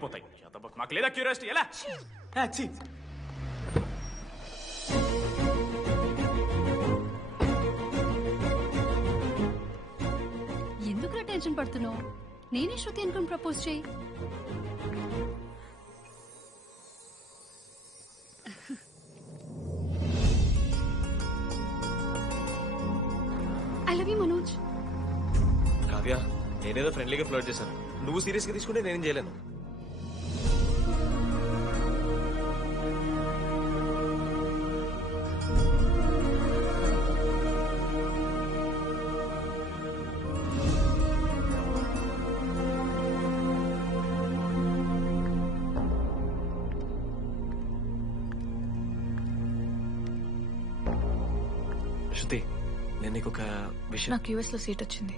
పోతాయి మాకు లేదా క్యూరియాసిటీ ఎలా ఎందుకు టెన్షన్ పడుతున్నావు? నేనే శృతి అనుకుని ప్రపోజ్ చేయి. I love you Manoj. Kavya, నేనేదో ఫ్రెండ్లీగా ఫ్లర్ట్ చేశాను. నువ్వు సీరియస్ గా తీసుకుంటే నేనేం చేయలేను. శృతి, నేను నీకు ఒక విషయం. నాకు యూఎస్ లో సీట్ వచ్చింది.